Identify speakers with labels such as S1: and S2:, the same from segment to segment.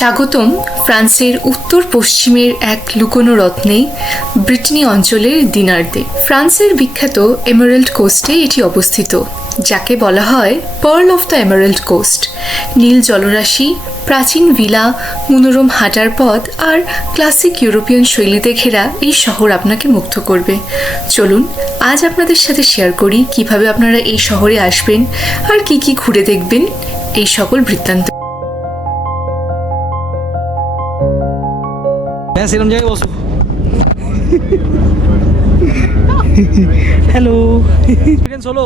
S1: স্বাগতম ফ্রান্সের উত্তর পশ্চিমের এক লুকোনো রত্নে ব্রিটনি অঞ্চলের দিনার্দে ফ্রান্সের বিখ্যাত এমারেল্ড কোস্টে এটি অবস্থিত, যাকে বলা হয় pearl of the emerald coast. নীল জলরাশি, প্রাচীন ভিলা, মনোরম হাঁটার পথ আর ক্লাসিক ইউরোপিয়ান শৈলীতে ঘেরা এই শহর আপনাকে মুগ্ধ করবে। চলুন, আজ আপনাদের সাথে শেয়ার করি কীভাবে আপনারা এই শহরে আসবেন আর কি কি ঘুরে দেখবেন এই সকল বৃত্তান্ত।
S2: হ্যাঁ সেরকম জায়গায় বসো হ্যালো এক্সপিরিয়েন্স হলো?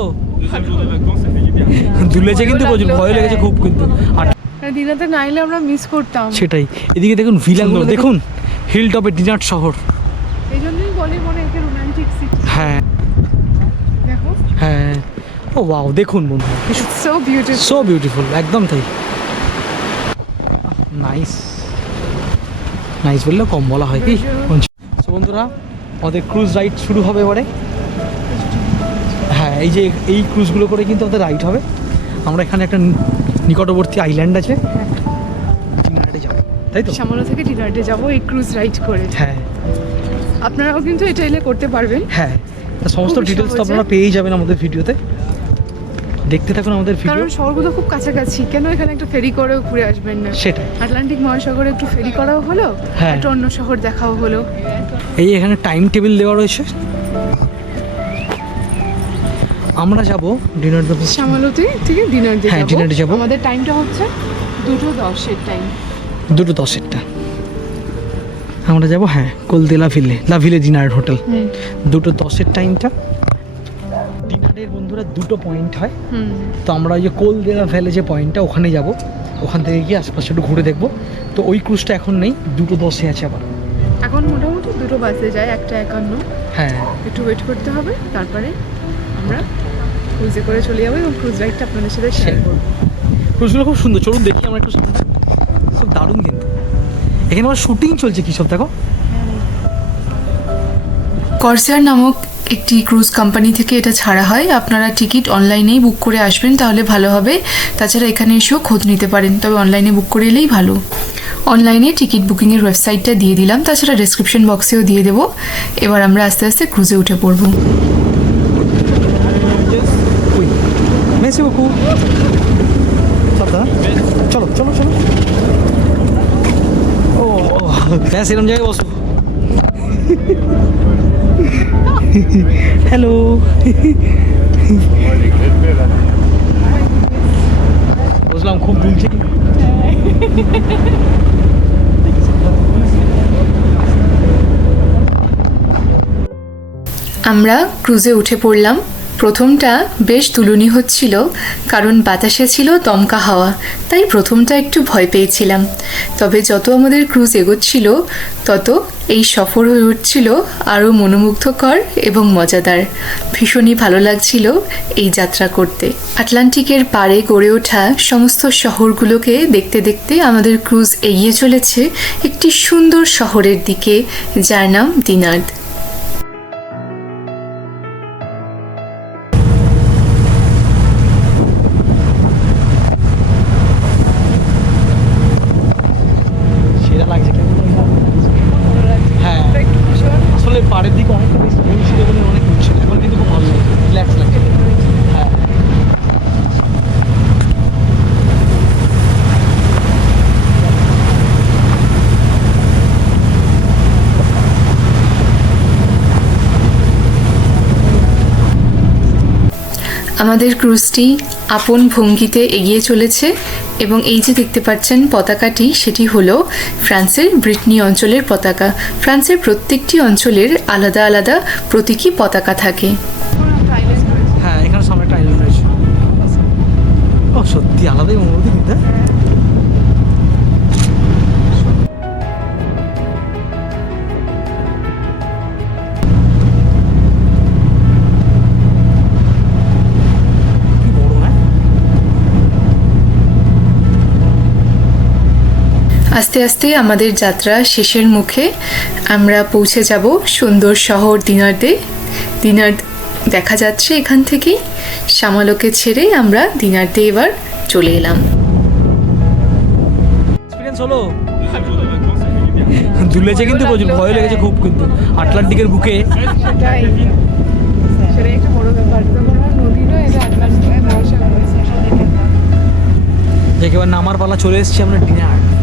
S2: দুলেছে কিন্তু প্রচুর ভয় লেগেছে খুব কিন্তু। আর
S3: দিনাতে নাইলে আমরা মিস করতাম।
S2: সেটাই। এদিকে দেখুন ভিলাগুলো দেখুন। হিল টপে ডিনাট শহর।
S3: এই জন্যই বলি মনে একে রোমান্টিক সিটি
S2: হ্যাঁ।
S3: দেখো।
S2: হ্যাঁ। ও ওয়াও দেখুন বন্ধু।
S3: সো বিউটিফুল
S2: সো বিউটিফুল একদম তাই। নাইস নাইস বললেও কম বলা হয় কি? বন্ধুরা আমাদের ক্রুজ রাইড শুরু হবে এবারে। হ্যাঁ এই যে এই ক্রুজগুলো করে কিন্তু আমাদের রাইড হবে। আমরা এখানে একটা নিকটবর্তী আইল্যান্ড আছে। যাব তাই তো?
S3: শ্যামলা থেকে ডিনারডে যাব এই ক্রুজ রাইড করে।
S2: হ্যাঁ।
S3: আপনারাও কিন্তু এটা এলে করতে পারবেন।
S2: হ্যাঁ সমস্ত ডিটেলস তো আপনারা পেয়েই যাবেন আমাদের ভিডিওতে দেখতে থাকুন আমাদের ভিডিও
S3: কারণ শহরগুলো খুব কাছাকাছি। কেন এখানে একটা ফেরি করেও ঘুরে আসবেন না?
S2: সেটাই।
S3: আটলান্টিক মহাসাগরে একটু ফেরি করাও হলো
S2: হ্যাঁ।
S3: একটা অন্য শহর দেখাও হলো।
S2: এই এখানে টাইম টেবিল দেওয়া রয়েছে। আমরা যাব ডিনার
S3: শ্যামলতে থেকে ডিনার দিয়ে
S2: হ্যাঁ, dinner-এ যাব।
S3: আমাদের টাইমটা হচ্ছে দুটো দশের টাইম
S2: দুটো দশেরটা আমরা যাব হ্যাঁ কোলদে লাভিলে লাভিলে ডিনার হোটেল। দুটো দশের টাইমটা ডিনারের বন্ধুরা দুটো পয়েন্ট হয়। তো আমরা ওই যে কোলদেলা ভ্যালে যে পয়েন্টটা ওখানে যাব। ওখান থেকে গিয়ে আশপাশে একটু ঘুরে দেখব। তো ওই ক্রুজটা এখন নেই দুটো দশে আছে আবার।
S3: এখন মোটামুটি দুটো বাসে যায় একটা একান্ন।
S2: হ্যাঁ।
S3: একটু ওয়েট করতে হবে তারপরে আমরা ক্রুজে করে চলে যাব এবং ক্রুজ রাইডটা আপনাদের সাথে শেয়ার করব।
S2: ক্রুজগুলো খুব সুন্দর। চলুন দেখি আমরা একটু সামনে। খুব দারুণ কিন্তু। এখানে আমার শুটিং চলছে কী সব দেখো?
S1: কর্সার নামক একটি ক্রুজ কোম্পানি থেকে এটা ছাড়া হয়। আপনারা টিকিট অনলাইনেই বুক করে আসবেন তাহলে ভালো হবে। তাছাড়া এখানে এসেও খোঁজ নিতে পারেন তবে অনলাইনে বুক করে এলেই ভালো। অনলাইনে টিকিট বুকিংয়ের ওয়েবসাইটটা দিয়ে দিলাম তাছাড়া ডেসক্রিপশন বক্সেও দিয়ে দেবো। এবার আমরা আস্তে আস্তে ক্রুজে উঠে পড়ব।
S2: চলো চলো চলো। ও জায়গায় বসো। হ্যালো বুঝলাম খুব দুলছে
S1: আমরা ক্রুজে উঠে পড়লাম। প্রথমটা বেশ তুলনি হচ্ছিল, কারণ বাতাসে ছিল দমকা হাওয়া, তাই প্রথমটা একটু ভয় পেয়েছিলাম। তবে যত আমাদের ক্রুজ এগোচ্ছিল, তত এই সফর হয়ে উঠছিল আরও মনোমুগ্ধকর এবং মজাদার। ভীষণই ভালো লাগছিল এই যাত্রা করতে। আটলান্টিকের পাড়ে গড়ে ওঠা সমস্ত শহরগুলোকে দেখতে দেখতে আমাদের ক্রুজ এগিয়ে চলেছে একটি সুন্দর শহরের দিকে, যার নাম দিনার্দ আমাদের ক্রুজটি আপন ভঙ্গিতে এগিয়ে চলেছে এবং এই যে দেখতে পাচ্ছেন পতাকাটি, সেটি হলো ফ্রান্সের ব্রিটনি অঞ্চলের পতাকা। ফ্রান্সের প্রত্যেকটি অঞ্চলের আলাদা আলাদা প্রতীকী পতাকা থাকে।
S2: হ্যাঁ সত্যি আলাদাই অনুভূতি কিন্তু
S1: আস্তে আস্তে আমাদের যাত্রা শেষের মুখে আমরা পৌঁছে যাব সুন্দর শহর দিনার্দে। দিনার দেখা যাচ্ছে এখান থেকেই। শ্যামালোকে ছেড়ে আমরা দিনার্দে এবার চলে এলাম।
S2: হলো? দুলেছে কিন্তু প্রচুর, ভয় লেগেছে খুব কিন্তু। আটলান্টিকের বুকে। এবার নামার পালা চলে এসেছি আমরা dinner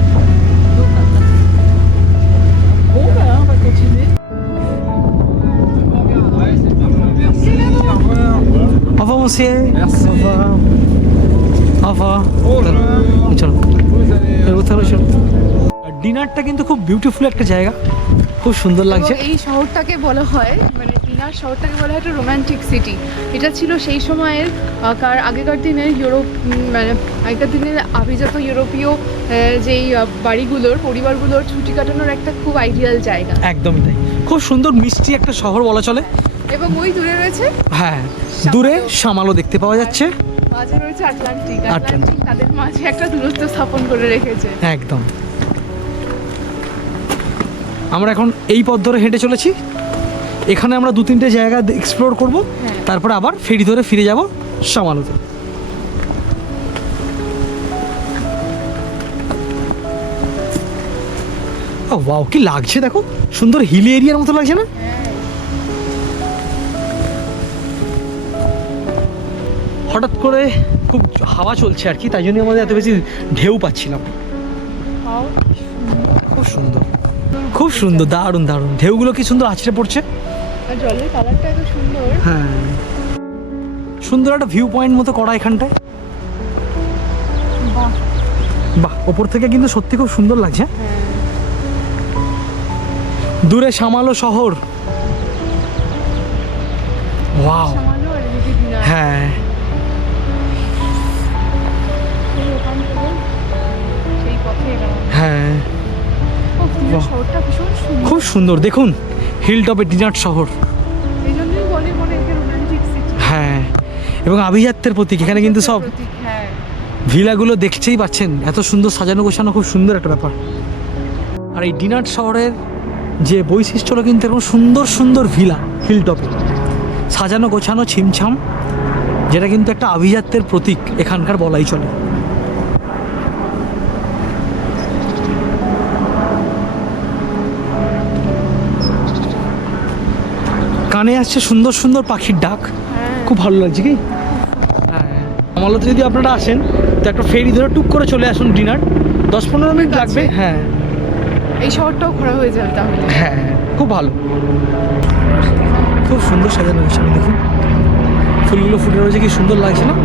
S2: monsieur. Merci. Au revoir. Au revoir. চলো এবার তাহলে চলো ডিনারটা কিন্তু খুব বিউটিফুল একটা জায়গা। খুব সুন্দর লাগছে।
S3: এই শহরটাকে বলা হয় মানে টিনার শহরটাকে বলা হয় একটা রোমান্টিক সিটি এটা ছিল সেই সময়ের কার আগেকার দিনের ইউরোপ মানে আগেকার দিনের আভিজাত ইউরোপীয় যেই বাড়িগুলোর পরিবারগুলোর ছুটি কাটানোর একটা খুব আইডিয়াল জায়গা।
S2: একদমই তাই। খুব সুন্দর মিষ্টি একটা শহর বলা চলে।
S3: এবং ওই দূরে রয়েছে
S2: হ্যাঁ দূরে সামালো দেখতে পাওয়া যাচ্ছে।
S3: মাঝে রয়েছে আটলান্টিক
S2: আটলান্টিক।
S3: তাদের মাঝে একটা দূরত্ব স্থাপন করে রেখেছে।
S2: একদম। আমরা এখন এই পথ ধরে হেঁটে চলেছি। এখানে আমরা দু তিনটে জায়গা এক্সপ্লোর করব।
S3: হ্যাঁ।
S2: তারপরে আবার ফেরি ধরে ফিরে যাব সামালুতে ও ওয়াও কি লাগছে দেখো। সুন্দর হিলি এরিয়ার মতো লাগছে না? হঠাৎ করে খুব হাওয়া চলছে আর কি তাই জন্য আমাদের এত বেশি ঢেউ পাচ্ছিলাম খুব সুন্দর। খুব সুন্দর দারুণ দারুণ। ঢেউগুলো কি সুন্দর আছড়ে পড়ছে?
S3: জলের কালারটা এত সুন্দর।
S2: হ্যাঁ। সুন্দর একটা ভিউ পয়েন্ট মতো করা এখানটায়।
S3: বাহ।
S2: বাহ ওপর থেকে কিন্তু সত্যি খুব সুন্দর লাগছে।
S3: হ্যাঁ।
S2: দূরে সামালো শহর। ওয়াও হ্যাঁ। হ্যাঁ। খুব সুন্দর দেখুন হিল টপে ডিনার শহর। হ্যাঁ এবং আভিজাত্যের প্রতীক এখানে কিন্তু সব
S3: হ্যাঁ।
S2: ভিলাগুলো দেখতেই পাচ্ছেন এত সুন্দর সাজানো গোছানো খুব সুন্দর একটা ব্যাপার। আর এই ডিনার শহরের যে বৈশিষ্ট্য হলো কিন্তু এরকম সুন্দর সুন্দর ভিলা হিলটপে। সাজানো গোছানো ছিমছাম যেটা কিন্তু একটা আভিজাত্যের প্রতীক এখানকার বলাই চলে। কানে আসছে সুন্দর সুন্দর পাখির ডাক।
S3: হ্যাঁ।
S2: খুব ভালো লাগছে কি? হ্যাঁ। আমালতে যদি আপনারা আসেন তো একটা ফেরি ধরে টুক করে চলে আসুন ডিনার। দশ পনেরো মিনিট লাগবে। হ্যাঁ।
S3: এই শহরটাও ঘোরা হয়ে যাবে তাহলে।
S2: হ্যাঁ খুব ভালো। খুব সুন্দর সাজানো হয়েছে আমি দেখুন। ফুলগুলো ফুটে রয়েছে কি সুন্দর লাগছে না?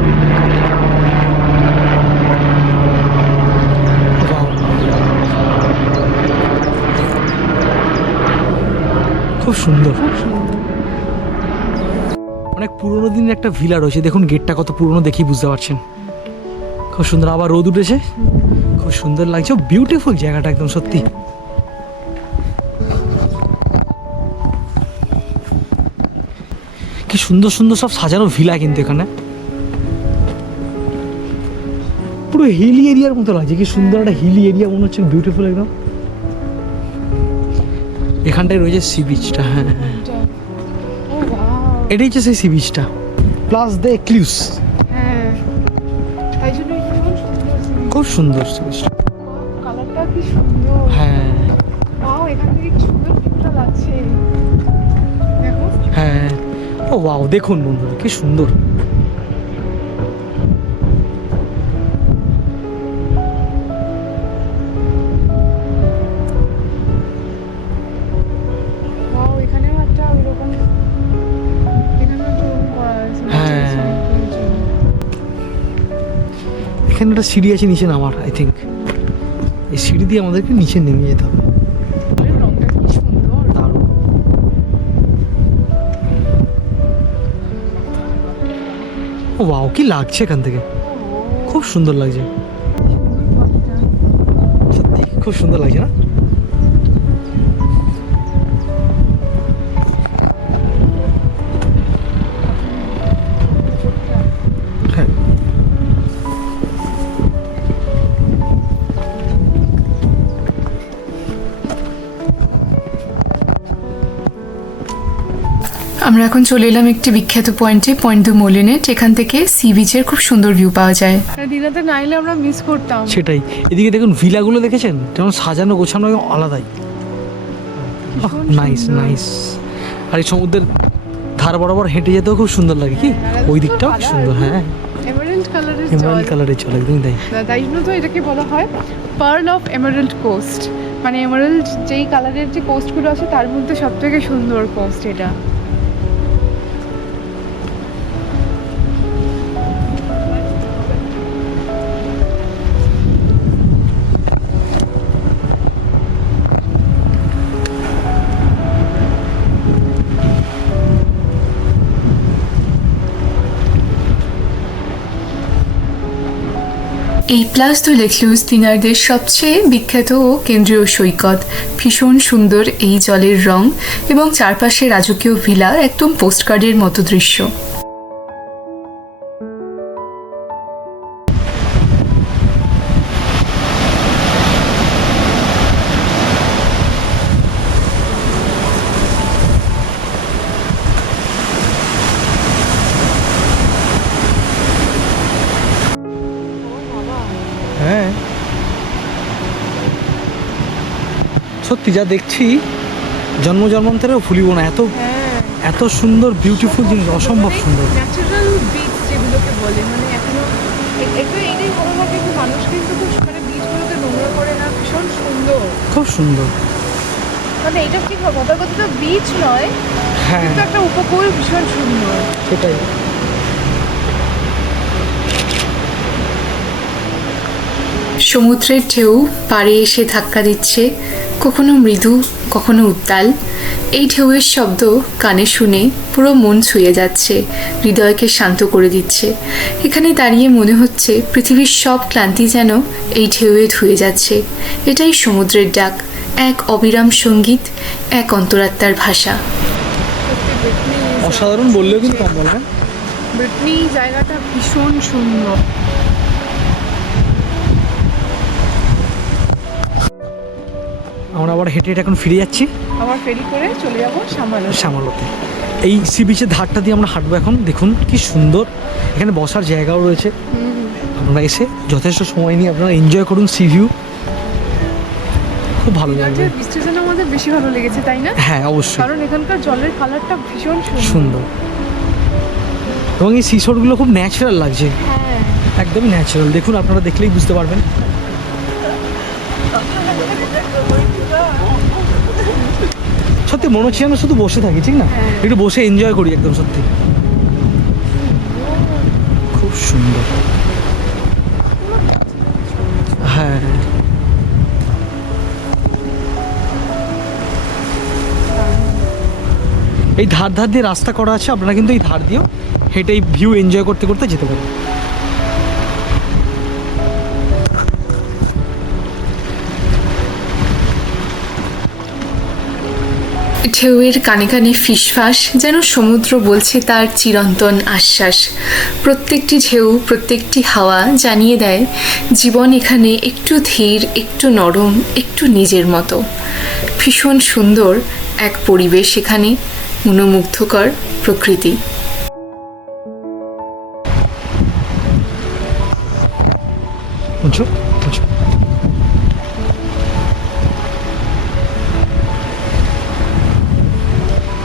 S2: খুব সুন্দর।
S3: খুব সুন্দর।
S2: অনেক পুরোনো দিনের একটা ভিলা রয়েছে। দেখুন, গেটটা কত পুরনো দেখি বুঝতে পারছেন। খুব সুন্দর আবার রোদ উঠেছে। খুব সুন্দর লাগছে। বিউটিফুল জায়গাটা একদম, সত্যি। কি সুন্দর সুন্দর সব সাজানো ভিলা কিন্তু এখানে। পুরো হিলি এরিয়ার মতো লাগছে। কি সুন্দর একটা হিলি এরিয়া মনে হচ্ছে। বিউটিফুল একদম। এখানটায় রয়েছে সি বিচটা হ্যাঁ হ্যাঁ
S3: ওয়াও
S2: এটাই হচ্ছে সেই সি বিচটা প্লাস দ্য এক্লিউস
S3: হ্যাঁ
S2: খুব সুন্দর সি বিচটা
S3: কালারটা কি সুন্দর
S2: হ্যাঁ।
S3: ওয়াও এখান থেকে কি সুন্দর ভিউটা লাগছে দেখো
S2: হ্যাঁ। ও ওয়াও দেখুন বন্ধুরা কি সুন্দর।
S3: একটা
S2: সিঁড়ি আছে নিচে নামার আই থিঙ্ক এই সিঁড়ি দিয়ে আমাদেরকে নিচে নেমে যেতে হবে। ও ওয়াও কি লাগছে এখান থেকে? খুব সুন্দর লাগছে। সত্যি, খুব সুন্দর লাগছে না?
S1: আমরা এখন চলে এলাম একটি বিখ্যাত পয়েন্টে পয়েন্ট দু মোলিনেট এখান থেকে সি বিচের খুব সুন্দর ভিউ পাওয়া যায়।
S3: মানে দিনাতে না এলে আমরা মিস করতাম।
S2: সেটাই। এদিকে দেখুন ভিলাগুলো দেখেছেন? যেমন সাজানো গোছানো আলাদাই। নাইস নাইস আর এই সমুদ্রের ধার বরাবর হেঁটে যেতেও খুব সুন্দর লাগে কি?
S3: হ্যাঁ,
S2: ওই দিকটাও। সুন্দর হ্যাঁ।
S3: এমারেল্ড কালারের জল
S2: এমারেল্ড কালারের একদমই তাই।
S3: তাই জন্য তো এটাকে বলা হয় পার্ল অফ এমারেল্ড কোস্ট মানে এমারেল্ড যেই কালারের যে কোস্টগুলো আছে তার মধ্যে সব থেকে সুন্দর কোস্ট এটা।
S1: এই প্লাস দু লেকলুজ দিনারদের সবচেয়ে বিখ্যাত ও কেন্দ্রীয় সৈকত। ভীষণ সুন্দর এই জলের রং এবং চারপাশে রাজকীয় ভিলা একদম পোস্টকার্ডের মতো দৃশ্য।
S2: সত্যি যা দেখছি জন্ম জন্মান্তরেও ভুলিব না। এত
S3: হ্যাঁ।
S2: এত সুন্দর বিউটিফুল জিনিস অসম্ভব সুন্দর।
S3: ন্যাচারাল বিচ যেগুলোকে বলে মানে এখনও একটু এইটাই ভালো লাগে যে মানুষ কিন্তু খুব মানে বিচগুলোকে নোংরা করে না ভীষণ সুন্দর।
S2: খুব সুন্দর।
S3: মানে এটা ঠিক কথা কথা বিচ নয়
S2: হ্যাঁ।
S3: কিন্তু একটা উপকূল ভীষণ সুন্দর।
S2: সেটাই।
S1: সমুদ্রের ঢেউ পাড়ে এসে ধাক্কা দিচ্ছে কখনো মৃদু কখনো উত্তাল এই ঢেউয়ের শব্দ কানে শুনে পুরো মন ছুঁয়ে যাচ্ছে হৃদয়কে শান্ত করে দিচ্ছে। এখানে দাঁড়িয়ে মনে হচ্ছে পৃথিবীর সব ক্লান্তি যেন এই ঢেউয়ে ধুয়ে যাচ্ছে। এটাই সমুদ্রের ডাক এক অবিরাম সংগীত এক অন্তরাত্মার ভাষা।
S2: অসাধারণ বললেও কিন্তু কম?
S3: ব্রিটনি জায়গাটা ভীষণ সুন্দর।
S2: আমরা আবার হেঁটে হেঁটে এখন ফিরে যাচ্ছি।
S3: আবার ফেরি করে চলে যাব সামালো
S2: শ্যামলতে এই সি বিচের ধারটা দিয়ে আমরা হাঁটবো এখন। দেখুন কি সুন্দর। এখানে বসার জায়গাও রয়েছে। আপনারা এসে যথেষ্ট সময় নিয়ে আপনারা এনজয় করুন সি ভিউ খুব ভালো লাগবে।
S3: আমাদের বেশি ভালো লেগেছে তাই না?
S2: হ্যাঁ অবশ্যই।
S3: কারণ এখানকার জলের কালারটা ভীষণ সুন্দর।
S2: এবং এই সিশোরগুলো খুব ন্যাচারাল লাগছে।
S3: হ্যাঁ।
S2: একদমই ন্যাচারাল দেখুন আপনারা দেখলেই বুঝতে পারবেন। সত্যি মনে হচ্ছে আমরা শুধু বসে থাকি ঠিক না?
S3: হ্যাঁ।
S2: একটু বসে এনজয় করি একদম সত্যি। খুব সুন্দর। হ্যাঁ। এই ধার ধার দিয়ে রাস্তা করা আছে আপনারা কিন্তু এই ধার দিয়েও হেঁটে এই ভিউ এনজয় করতে করতে যেতে পারেন।
S1: ঢেউয়ের কানে কানে ফিসফাস, যেন সমুদ্র বলছে তার চিরন্তন আশ্বাস। প্রত্যেকটি ঢেউ, প্রত্যেকটি হাওয়া জানিয়ে দেয়, জীবন এখানে একটু ধীর, একটু নরম, একটু নিজের মতো। ভীষণ সুন্দর এক পরিবেশ এখানে, মনোমুগ্ধকর প্রকৃতি।
S2: বুঝছ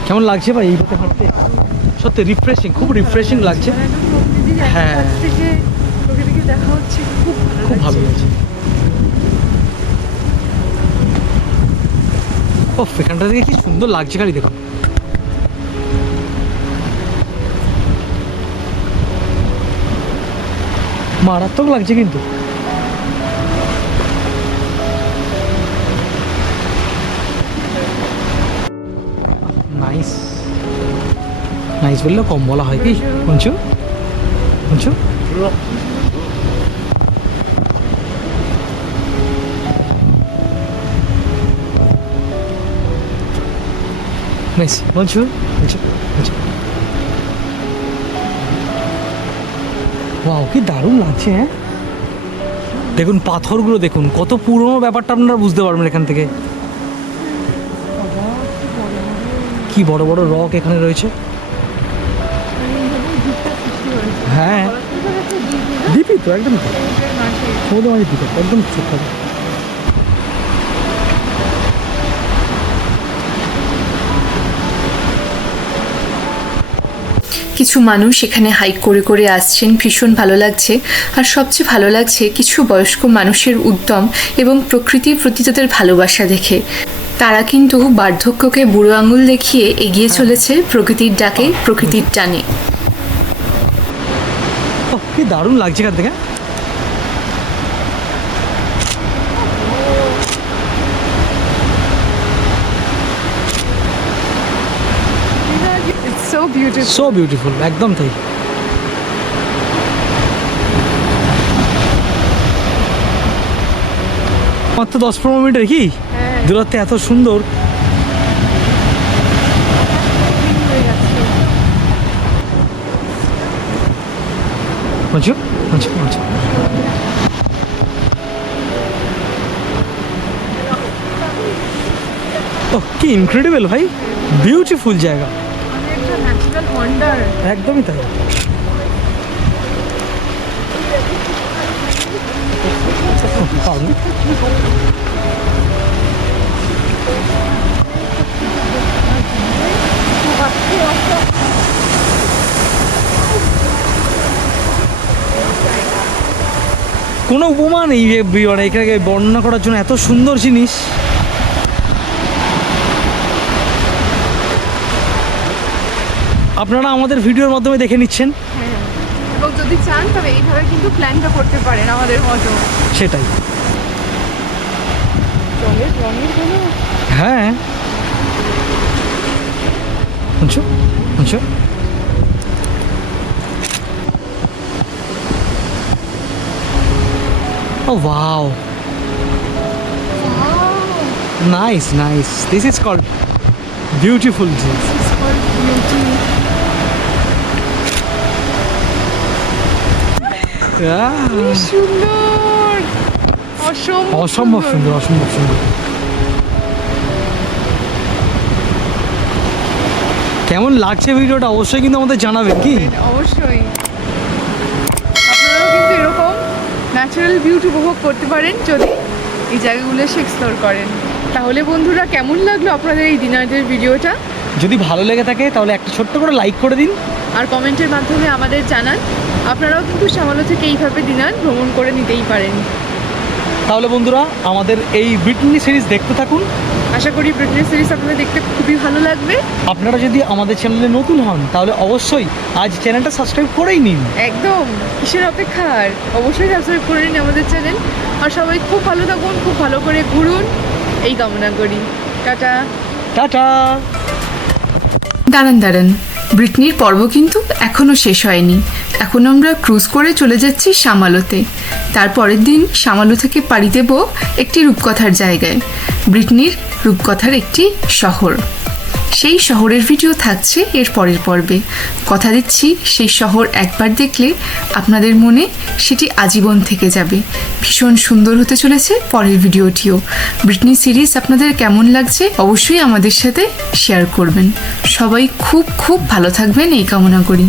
S2: কেমন লাগছে ভাই এই পথে হাঁটতে সত্যি রিফ্রেশিং খুব রিফ্রেশিং লাগছে হ্যাঁ।
S3: খুব ভালো। লাগছে
S2: ও এখানটা থেকে কি সুন্দর লাগছে খালি দেখো মারাত্মক লাগছে কিন্তু নাইস বললেও কম বলা হয় কি? শুনছো? শুনছো? নাইস বলছো ওয়াও কি দারুণ লাগছে হ্যাঁ? দেখুন, পাথরগুলো দেখুন, কত পুরনো ব্যাপারটা আপনারা বুঝতে পারবেন এখান থেকে। কি বড় বড় রক এখানে রয়েছে? হ্যাঁ। তো একদম সমুদ্র মাঝে একদম
S1: কিছু মানুষ এখানে হাইক করে করে আসছেন ভীষণ ভালো লাগছে। আর সবচেয়ে ভালো লাগছে কিছু বয়স্ক মানুষের উদ্যম এবং প্রকৃতির প্রতি তাদের ভালোবাসা দেখে। তারা কিন্তু বার্ধক্যকে বুড়ো আঙুল দেখিয়ে এগিয়ে চলেছে প্রকৃতির ডাকে প্রকৃতির টানে।
S2: কি দারুণ লাগছে এখান থেকে।
S3: সো বিউটিফুল
S2: সো বিউটিফুল একদম তাই। মাত্র দশ পনেরো মিনিট রেখি
S3: হ্যাঁ।
S2: দূরত্বে এত সুন্দর। বুঝছ বুঝছ বুঝছ ও কি ইনক্রেডিবল ভাই। বিউটিফুল জায়গা। একদমই তাই। ও, কোনো উপমা নেই মানে এখানে বর্ণনা করার জন্য এত সুন্দর জিনিস। আপনারা আমাদের ভিডিওর মাধ্যমে দেখে নিচ্ছেন।
S3: হ্যাঁ এবং যদি চান তবে এইভাবে কিন্তু প্ল্যানটা করতে পারেন আমাদের মতো।
S2: সেটাই। হ্যাঁ। শুনছো? শুনছো? Oh wow. Nice, nice. This is called beautiful. Yeah.
S3: সুন্দর অসম্ভব
S2: অসম্ভব সুন্দর অসম্ভব সুন্দর কেমন লাগছে ভিডিওটা অবশ্যই কিন্তু আমাদের জানাবেন কি
S3: অবশ্যই আপনারাও কিন্তু এরকম ন্যাচারাল বিউটি উপভোগ করতে পারেন যদি এই জায়গাগুলো এসে এক্সপ্লোর করেন। তাহলে বন্ধুরা কেমন লাগল আপনাদের এই ডিনারের ভিডিওটা?
S2: যদি ভালো লেগে থাকে তাহলে একটা ছোট্ট করে লাইক করে দিন।
S3: আর কমেন্টের মাধ্যমে আমাদের জানান। আপনারাও কিন্তু সামালো থেকে এইভাবে ডিনার ভ্রমণ করে নিতেই পারেন।
S2: তাহলে বন্ধুরা আমাদের এই ব্রিটনি সিরিজ দেখতে থাকুন।
S3: আশা করি ব্রিটেন সিরিজ আপনাদের দেখতে খুবই ভালো লাগবে।
S2: আপনারা যদি আমাদের চ্যানেলে নতুন হন তাহলে অবশ্যই আজ চ্যানেলটা সাবস্ক্রাইব করেই নিন।
S3: একদম কিসের অপেক্ষা? আর অবশ্যই সাবস্ক্রাইব করে নিন আমাদের চ্যানেল আর সবাই খুব ভালো থাকুন খুব ভালো করে ঘুরুন। এই কামনা করি। টাটা।
S2: টাটা।
S1: দাঁড়ান দাঁড়ান। ব্রিটনির পর্ব কিন্তু এখনও শেষ হয়নি। এখন আমরা ক্রুজ করে চলে যাচ্ছি সামালোতে। তারপরের দিন সামালো থেকে পাড়ি দেব একটি রূপকথার জায়গায়। ব্রিটনির রূপকথার একটি শহর। সেই শহরের ভিডিও থাকছে এর পরের পর্বে। কথা দিচ্ছি, সেই শহর একবার দেখলে আপনাদের মনে সেটি আজীবন থেকে যাবে। ভীষণ সুন্দর হতে চলেছে পরের ভিডিওটিও ব্রিটনি সিরিজ আপনাদের কেমন লাগছে অবশ্যই আমাদের সাথে শেয়ার করবেন। সবাই খুব খুব ভালো থাকবেন, এই কামনা করি।